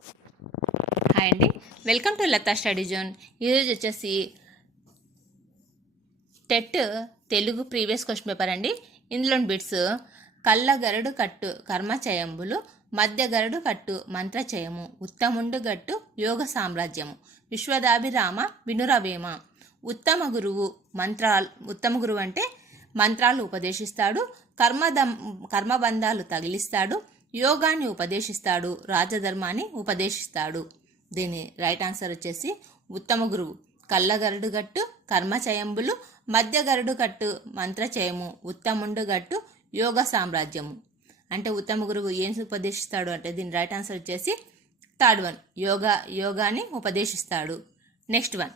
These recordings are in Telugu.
హాయ్ అండి, welcome to Latha study zone. ఈరోజు వచ్చేసి TET Telugu previous question paper అండి. ఇందులోని బిట్స్: కళ్ళ గరడు కట్టు కర్మచయంబులు, మధ్య గరడు కట్టు మంత్రచయము, ఉత్తముండు గట్టు యోగ సామ్రాజ్యము, విశ్వదాభిరామ వినురవేమ. ఉత్తమ గురువు అంటే మంత్రాలు ఉపదేశిస్తాడు, కర్మబంధాలు తగిలిస్తాడు, యోగాన్ని ఉపదేశిస్తాడు, రాజధర్మాన్ని ఉపదేశిస్తాడు. దీని రైట్ ఆన్సర్ వచ్చేసి ఉత్తమ గురువు. కళ్ళగరుడు గట్టు కర్మచయంబులు, మధ్య గరుడు గట్టు మంత్రచయము, ఉత్తముండు గట్టు యోగ సామ్రాజ్యము. అంటే ఉత్తమ గురువు ఏం ఉపదేశిస్తాడు అంటే దీని రైట్ ఆన్సర్ వచ్చేసి థర్డ్ వన్, యోగాన్ని ఉపదేశిస్తాడు. నెక్స్ట్ వన్: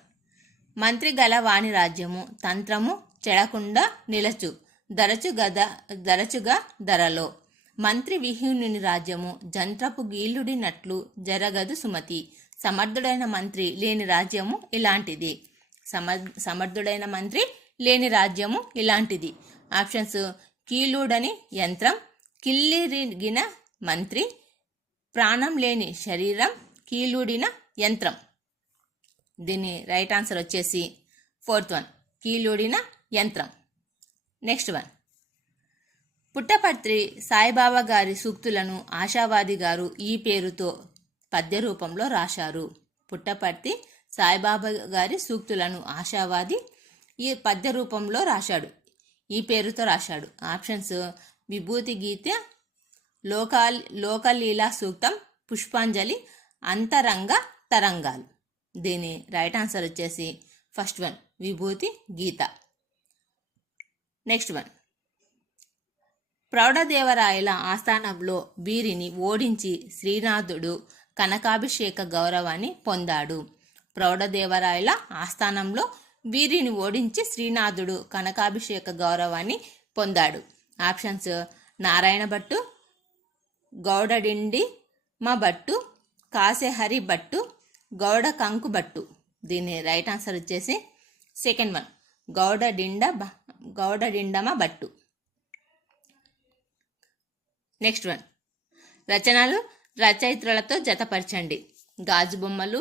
మంత్రి గల వాణి రాజ్యము, తంత్రము చెడకుండా నిలచు, దరచుగా ధరలో. మంత్రి విహీనుని రాజ్యము, జంత్రపు గీలుడినట్లు జరగదు సుమతి. సమర్థుడైన మంత్రి లేని రాజ్యము ఇలాంటిది. సమర్థుడైన మంత్రి లేని రాజ్యము ఇలాంటిది. ఆప్షన్స్: కీలుడని యంత్రం, కిల్లిరిగిన మంత్రి, ప్రాణం లేని శరీరం, కీలుడిన యంత్రం. దీని రైట్ ఆన్సర్ వచ్చేసి ఫోర్త్ వన్, కీలుడిన యంత్రం. నెక్స్ట్ వన్: పుట్టపర్తి సాయిబాబా గారి సూక్తులను ఆశావాది గారు ఈ పేరుతో పద్య రూపంలో రాశారు. పుట్టపర్తి సాయిబాబా గారి సూక్తులను ఆశావాది ఈ పద్య రూపంలో రాశాడు, ఈ పేరుతో రాశాడు. ఆప్షన్స్: విభూతి గీత, లోకలీలా సూక్తం, పుష్పాంజలి, అంతరంగ తరంగాలు. దీని రైట్ ఆన్సర్ వచ్చేసి ఫస్ట్ వన్, విభూతి గీత. నెక్స్ట్ వన్: ప్రౌఢదేవరాయల ఆస్థానంలో వీరిని ఓడించి శ్రీనాథుడు కనకాభిషేక గౌరవాన్ని పొందాడు. ప్రౌఢదేవరాయల ఆస్థానంలో వీరిని ఓడించి శ్రీనాథుడు కనకాభిషేక గౌరవాన్ని పొందాడు. ఆప్షన్స్: నారాయణ భట్టు, గౌడడిండి మా భట్టు, కాశేహరి భట్టు, గౌడ కంకు భట్టు. దీని రైట్ ఆన్సర్ వచ్చేసి సెకండ్ వన్, గౌడడిండమ భట్టు. నెక్స్ట్ వన్: రచనలు రచయిత్రులతో జతపరచండి. గాజు బొమ్మలు,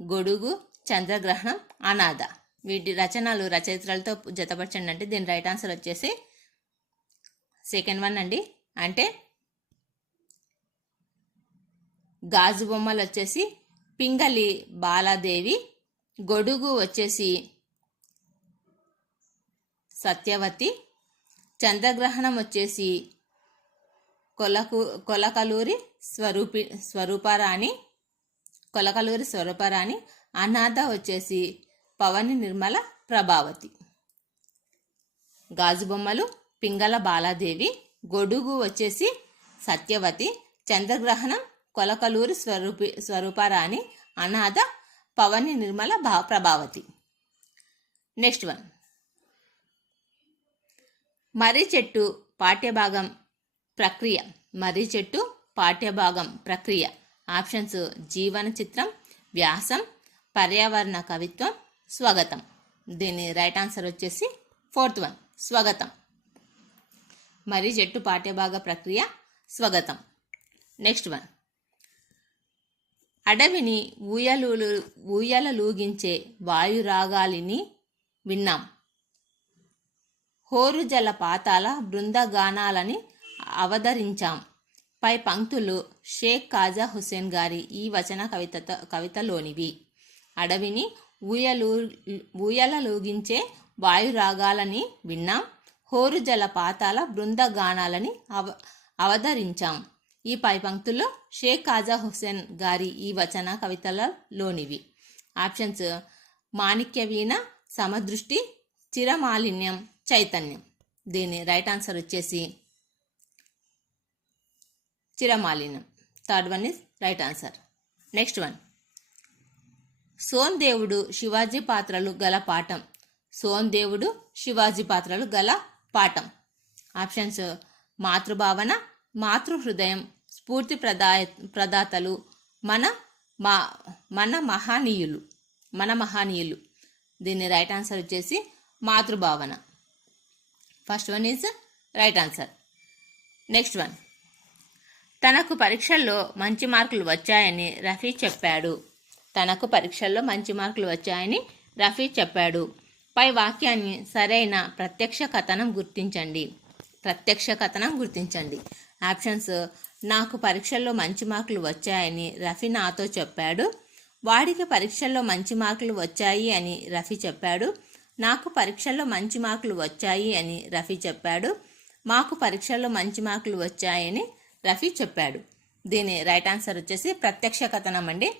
గొడుగు, చంద్రగ్రహణం, అనాథ. వీటి రచనలు రచయిత్రులతో జతపరచండి అంటే దీని రైట్ ఆన్సర్ వచ్చేసి సెకండ్ వన్ అండి. అంటే గాజు బొమ్మలు వచ్చేసి పింగళి బాలాదేవి, గొడుగు వచ్చేసి సత్యవతి, చంద్రగ్రహణం వచ్చేసి కొలకలూరి స్వరూపరాణి, అనాథ వచ్చేసి పవని నిర్మల ప్రభావతి. గాజు బొమ్మలు పింగళ బాలాదేవి, గొడుగు వచ్చేసి సత్యవతి, చంద్రగ్రహణం కొలకలూరి స్వరూపరాణి, అనాథ పవని నిర్మల ప్రభావతి. నెక్స్ట్ వన్: మర్రి చెట్టు పాఠ్యభాగం ప్రక్రియ. మర్రి చెట్టు పాఠ్యభాగం ప్రక్రియ. ఆప్షన్స్: జీవన చిత్రం, వ్యాసం, పర్యావరణ కవిత్వం, స్వాగతం. దీని రైట్ ఆన్సర్ వచ్చేసి ఫోర్త్ వన్, స్వాగతం. మర్రి చెట్టు పాఠ్యభాగ ప్రక్రియ స్వాగతం. నెక్స్ట్ వన్: అడవిని ఊయలలూగించే వాయురాగాలిని విన్నాం. హోరు జల పాతాల బృందగానాలని అవతరించాం. పై పంక్తులు షేక్ కాజా హుస్సేన్ గారి ఈ వచన కవితలోనివి. అడవిని ఊయలలూగించే వాయురాగాలని విన్నాం. హోరు జల పాతాల బృందగానాలని అవతరించాం. ఈ పై పంక్తుల్లో షేక్ కాజా హుస్సేన్ గారి ఈ వచన కవితలలోనివి. ఆప్షన్స్: మాణిక్యవీణ, సమదృష్టి, చిరమాలిన్యం, చైతన్యం. దీని రైట్ ఆన్సర్ వచ్చేసి చిరమాలిన్యం. Third one is right answer. Next one: సోందేవుడు శివాజీ పాత్రలు గల పాఠం. సోందేవుడు శివాజీ పాత్రలు గల పాఠం. ఆప్షన్స్: మాతృభావన, మాతృహృదయం, స్ఫూర్తి ప్రదాతలు, మన మహనీయులు. దీని రైట్ ఆన్సర్ వచ్చేసి మాతృభావన. First one is right answer. Next one: తనకు పరీక్షల్లో మంచి మార్కులు వచ్చాయని రఫీ చెప్పాడు. తనకు పరీక్షల్లో మంచి మార్కులు వచ్చాయని రఫీ చెప్పాడు. పై వాక్యాన్ని సరైన ప్రత్యక్ష కథనం గుర్తించండి. ప్రత్యక్ష కథనం గుర్తించండి. ఆప్షన్స్: నాకు పరీక్షల్లో మంచి మార్కులు వచ్చాయని రఫీ నాతో చెప్పాడు. వాడికి పరీక్షల్లో మంచి మార్కులు వచ్చాయి అని రఫీ చెప్పాడు. నాకు పరీక్షల్లో మంచి మార్కులు వచ్చాయి అని రఫీ చెప్పాడు. మాకు పరీక్షల్లో మంచి మార్కులు వచ్చాయని రఫీ చెప్పాడు. దీని రైట్ ఆన్సర్ వచ్చేసి ప్రత్యక్ష కథనం అండి.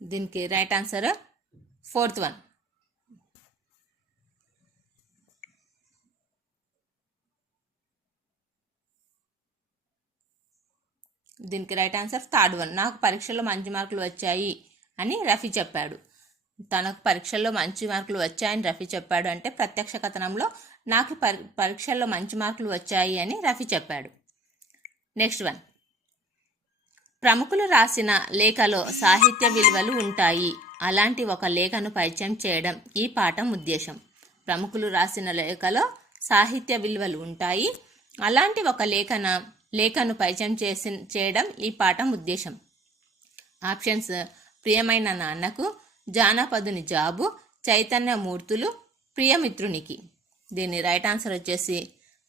దీనికి రైట్ ఆన్సర్ 4th వన్. దీనికి రైట్ ఆన్సర్ 3rd వన్. నాకు పరీక్షల్లో మంచి మార్కులు వచ్చాయి అని రఫీ చెప్పాడు. తనకు పరీక్షల్లో మంచి మార్కులు వచ్చాయని రఫీ చెప్పాడు అంటే ప్రత్యక్ష కథనంలో నాకు పరీక్షల్లో మంచి మార్కులు వచ్చాయి అని రఫీ చెప్పాడు. Next one. ప్రముఖులు రాసిన లేఖలో సాహిత్య విలువలు ఉంటాయి. అలాంటి ఒక లేఖను పరిచయం చేయడం ఈ పాఠం ఉద్దేశం. ప్రముఖులు రాసిన లేఖలో సాహిత్య విలువలు ఉంటాయి. అలాంటి ఒక లేఖను పరిచయం చేయడం ఈ పాఠం ఉద్దేశం. ఆప్షన్స్: ప్రియమైన నాన్నకు, జానపదుని జాబు, చైతన్యమూర్తులు, ప్రియమిత్రునికి. దీని రైట్ ఆన్సర్ వచ్చేసి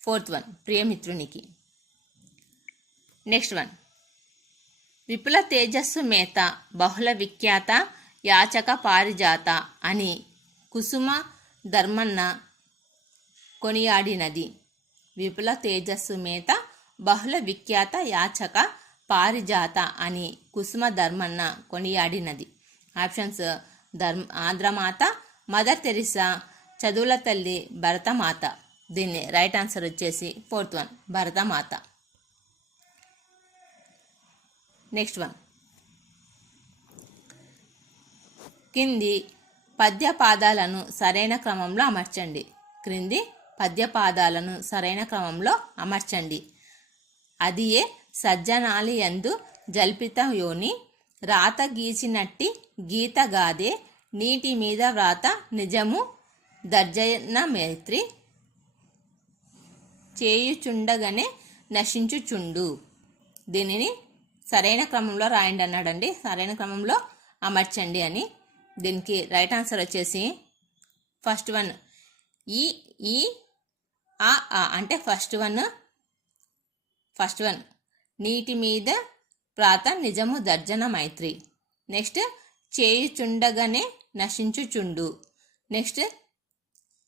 4th వన్, ప్రియమిత్రునికి. Next one. విపుల తేజస్సు మేత బహుళ విఖ్యాత యాచక పారిజాత అని కుసుమ ధర్మన్న కొనియాడినది. విపుల తేజస్సు మేత బహుళ విఖ్యాత యాచక పారిజాత అని కుసుమ ధర్మన్న కొనియాడినది. ఆప్షన్స్: ఆంధ్రమాత, మదర్ తెరిసా, చదువుల తల్లి, భరతమాత. దీన్ని రైట్ ఆన్సర్ వచ్చేసి 4th one, Bharatmata. Next one. కింది పద్యపాదాలను సరైన క్రమంలో అమర్చండి. క్రింది పద్యపాదాలను సరైన క్రమంలో అమర్చండి. అది ఏ సజ్జనాలి యందు జల్పిత యోని, రాత గీచినట్టి గీత గాదే, నీటి మీద వ్రాత నిజము దర్జన మేత్రి, చేయుచుండగానే నశించుచుండు. దీనిని సరైన క్రమంలో రాయండి అన్నాడండి. సరైన క్రమంలో అమర్చండి అని. దీనికి రైట్ ఆన్సర్ వచ్చేసి ఫస్ట్ వన్, ఈ ఆ అంటే ఫస్ట్ వన్ నీటి మీద ప్రాత నిజము దర్జన మైత్రి. నెక్స్ట్ చేయుచుండగానే నశించుచుండు. నెక్స్ట్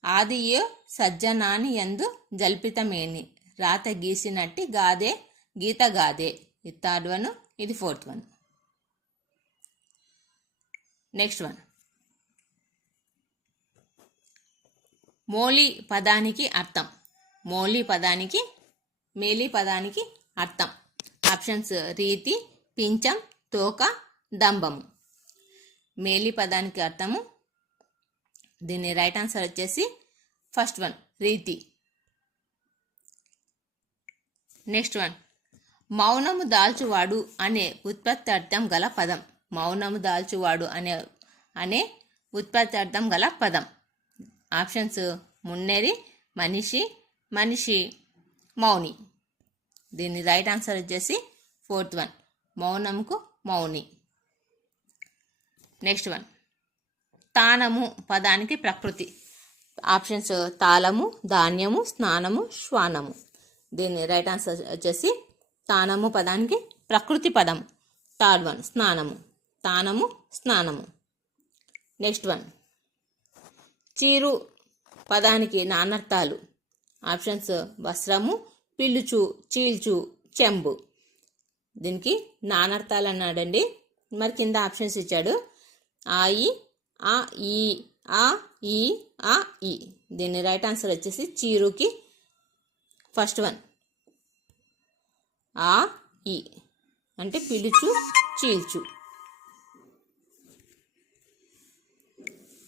ఆదియో సజ్జనాని యందు జల్పితమేని, రాత గీసినట్టి గాదే గీత గాదే. ఇది 3rd వన్, ఇది 4th వన్. Next one. మోలి పదానికి అర్థం. మోలి పదానికి మేలి పదానికి అర్థం. ఆప్షన్స్: రీతి, పించం, తోక, దంభము. మేలి పదానికి అర్థము. దీని రైట్ ఆన్సర్ వచ్చేసి ఫస్ట్ వన్, రీతి. Next one. మౌనము దాల్చువాడు అనే ఉత్పత్తార్థం గల పదం. మౌనము దాల్చువాడు అనే ఉత్పత్తార్థం గల పదం. ఆప్షన్స్: మున్నెరి, మనిషి, మౌని. దీని రైట్ ఆన్సర్ వచ్చేసి 4th వన్, మౌనంకు మౌని. Next one. తానము పదానికి ప్రకృతి. ఆప్షన్స్: తాళము, ధాన్యము, స్నానము, శ్వానము. దీని రైట్ ఆన్సర్ వచ్చేసి తానము పదానికి ప్రకృతి పదము. 3rd వన్, స్నానము. తానము, స్నానము. Next one. చీరు పదానికి నానర్థాలు. ఆప్షన్స్: వస్త్రము, పిలుచు, చీల్చు, చెంబు. దీనికి నానర్థాలు అన్నాడండి. మరి కింద ఆప్షన్స్ ఇచ్చాడు. ఆయి, ఆ ఈ, ఆ ఈ, ఆ ఈ. దీని రైట్ ఆన్సర్ వచ్చేసి చీరుకి ఫస్ట్ వన్, ఆ ఈ అంటే పిలుచు, చీల్చు.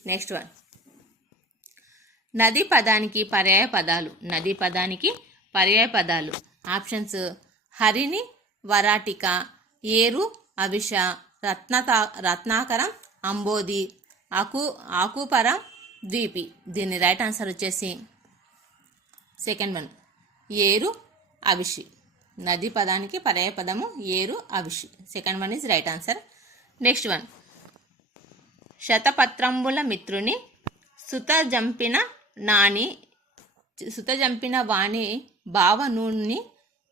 Next one. నది పదానికి పర్యాయ పదాలు. నది పదానికి పర్యాయ పదాలు. ఆప్షన్స్ హరిణి, వరాటిక, ఏరు, అవిష, రత్నాకరం, అంబోది, ఆకుపరం, ద్వీపి. దీని రైట్ ఆన్సర్ వచ్చేసి సెకండ్ వన్ ఏరు, అవిషి. నది పదానికి పర్యాయ పదము ఏరు, అవిషి. Second one is right answer. Next one శతపత్రంబుల మిత్రుని సుతజంపిన వాణి భావనూని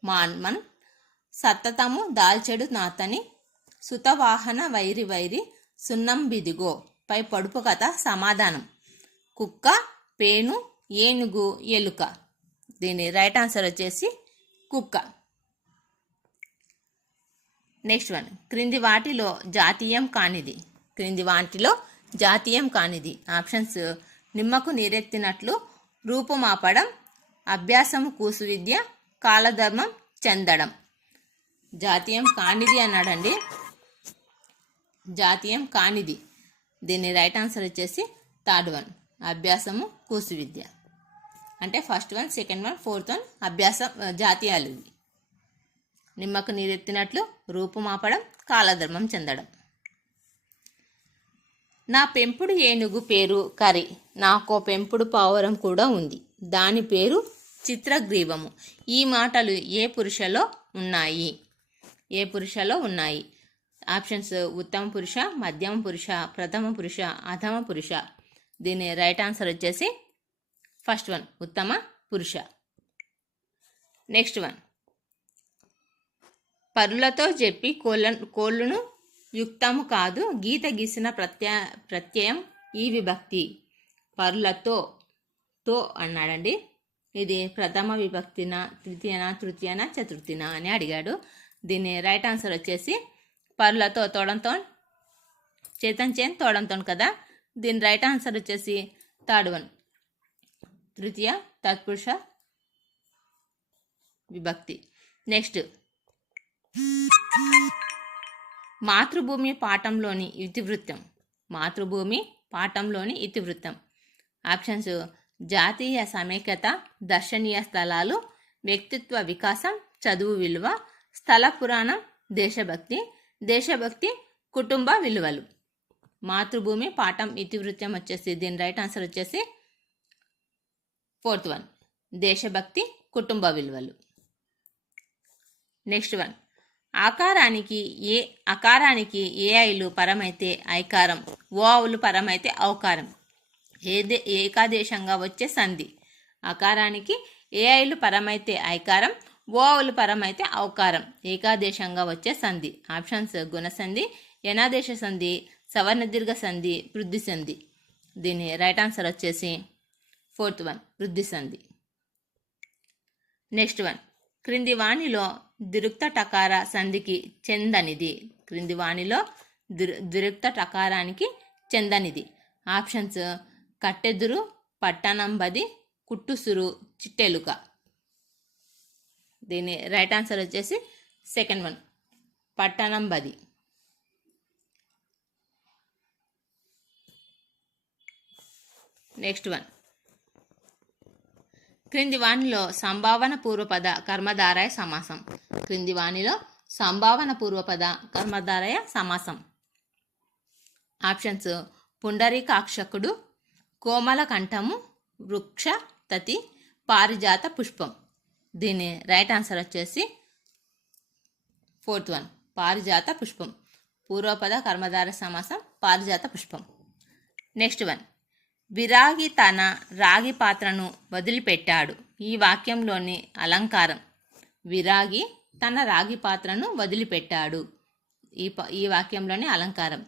మాన్మన్ సతతము దాల్చెడు నాతని సుతవాహన వైరి సున్నం బిదిగో. పై పొడుపు కథ సమాధానం కుక్క, పేను, ఏనుగు, ఎలుక. దీని రైట్ ఆన్సర్ వచ్చేసి కుక్క. నెక్స్ట్ వన్ క్రింది వాటిలో జాతీయం కానిది. ఆప్షన్స్ నిమ్మకు నీరెత్తినట్లు, రూపుమాపడం, అభ్యాసము కూసు విద్య, కాలధర్మం చెందడం. జాతీయం కానిది అన్నాడండి. జాతీయం కానిది. దీని రైట్ ఆన్సర్ వచ్చేసి థర్డ్ వన్ అభ్యాసము కూసు విద్య. అంటే first one, second one, fourth one అభ్యాసం జాతీయాలు. నిమ్మకు నీరెత్తినట్లు, రూపుమాపడం, కాలధర్మం చెందడం. నా పెంపుడు ఏనుగు పేరు కరి, నాకో పెంపుడు పావురం కూడా ఉంది, దాని పేరు చిత్రగ్రీవము. ఈ మాటలు ఏ పురుషలో ఉన్నాయి? ఆప్షన్స్ ఉత్తమ పురుష, మధ్యమ పురుష, ప్రథమ పురుష, అధమ పురుష. దీని రైట్ ఆన్సర్ వచ్చేసి ఫస్ట్ వన్ ఉత్తమ పురుష. నెక్స్ట్ వన్ పరులతో చెప్పి కోళ్ళును యుక్తము కాదు, గీత గీసిన ప్రత్యయం ఈ విభక్తి. పరులతో అన్నాడండి. ఇది ప్రథమ విభక్తిన, ద్వితీయన, తృతీయన, చతుర్థిన అని అడిగాడు. దీని రైట్ ఆన్సర్ వచ్చేసి పరులతో, తోడంతో, చేతన్ తోడంతో కదా. దీని రైట్ ఆన్సర్ వచ్చేసి థర్డ్ వన్ తృతీయ తత్పురుష విభక్తి. నెక్స్ట్ మాతృభూమి పాఠంలోని ఇతివృత్తం. ఆప్షన్స్ జాతీయ సమైక్యత, దర్శనీయ స్థలాలు, వ్యక్తిత్వ వికాసం, చదువు విలువ, స్థల పురాణం, దేశభక్తి, కుటుంబ విలువలు. మాతృభూమి పాఠం ఇతివృత్తం వచ్చేసి దీని రైట్ ఆన్సర్ వచ్చేసి ఫోర్త్ వన్ దేశభక్తి, కుటుంబ విలువలు. Next one అకారానికి ఏఐలు పరమైతే ఐకారం, ఓవులు పరమైతే ఔకారం. ఏకాదేశంగా వచ్చే సంధి. అకారానికి ఏఐలు పరమైతే ఐకారం, ఓవులు పరమైతే ఔకారం. ఏకాదేశంగా వచ్చే సంధి. ఆప్షన్స్ గుణసంధి, యనాదేశ సంధి, సవర్ణ దీర్ఘ సంధి, వృద్ధి సంధి. దీని రైట్ ఆన్సర్ వచ్చేసి ఫోర్త్ వన్ వృద్ధి సంధి. నెక్స్ట్ వన్ క్రింది వాణిలో దిరుక్త టకార సంధికి చెందనిది. క్రింది వాణిలో దిరుక్త టకారానికి చెందనిది. ఆప్షన్స్ కట్టెదురు, పట్టణంబది, కుట్టుసురు, చిట్టెలుక. దీని రైట్ ఆన్సర్ వచ్చేసి సెకండ్ వన్ పట్టణంబది. నెక్స్ట్ వన్ క్రింది వాణిలో సంభావన పూర్వపద కర్మధారయ సమాసం. క్రింది వాణిలో సంభావన పూర్వపద కర్మధారయ సమాసం. ఆప్షన్స్ పుండరీకాక్షకుడు, కోమల కంఠము, వృక్ష తతి, పారిజాత పుష్పం. దీని రైట్ ఆన్సర్ వచ్చేసి ఫోర్త్ వన్ పారిజాత పుష్పం. పూర్వపద కర్మధార సమాసం పారిజాత పుష్పం. నెక్స్ట్ వన్ విరాగి తన రాగి పాత్రను వదిలిపెట్టాడు. ఈ వాక్యంలోని అలంకారం. విరాగి తన రాగి పాత్రను వదిలిపెట్టాడు. ఈ వాక్యంలోని అలంకారం.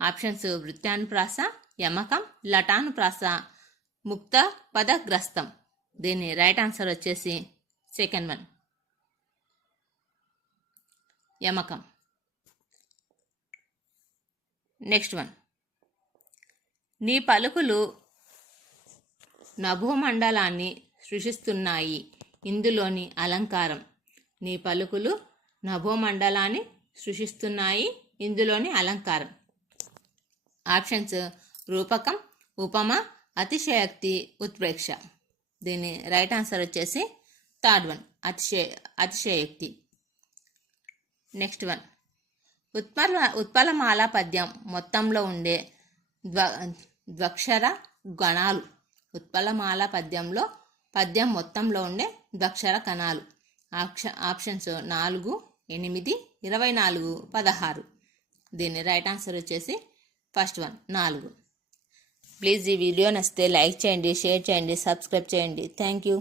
ఆప్షన్స్ వృత్యానుప్రాస, యమకం, లటానుప్రాస, ముక్త పదగ్రస్తం. దీని రైట్ ఆన్సర్ వచ్చేసి సెకండ్ వన్ యమకం. నెక్స్ట్ వన్ నీ పలుకులు నభోమండలాన్ని సృష్టిస్తున్నాయి. ఇందులోని అలంకారం. నీ పలుకులు నభోమండలాన్ని సృష్టిస్తున్నాయి. ఇందులోని అలంకారం. ఆప్షన్స్ రూపకం, ఉపమ, అతిశయోక్తి, ఉత్ప్రేక్ష. దీని రైట్ ఆన్సర్ వచ్చేసి థర్డ్ వన్ అతిశయోక్తి. నెక్స్ట్ వన్ ఉత్పలమాల పద్యం మొత్తంలో ఉండే ద్వక్షర గణాలు. ఉత్పలమాల పద్యం మొత్తంలో ఉండే ద్వక్షర కణాలు. ఆప్షన్స్ 4, 8, 24, 16. దీని రైట్ ఆన్సర్ వచ్చేసి ఫస్ట్ వన్ 4. ప్లీజ్ ఈ వీడియో నచ్చితే లైక్ చేయండి, షేర్ చేయండి, సబ్స్క్రైబ్ చేయండి. Thank you.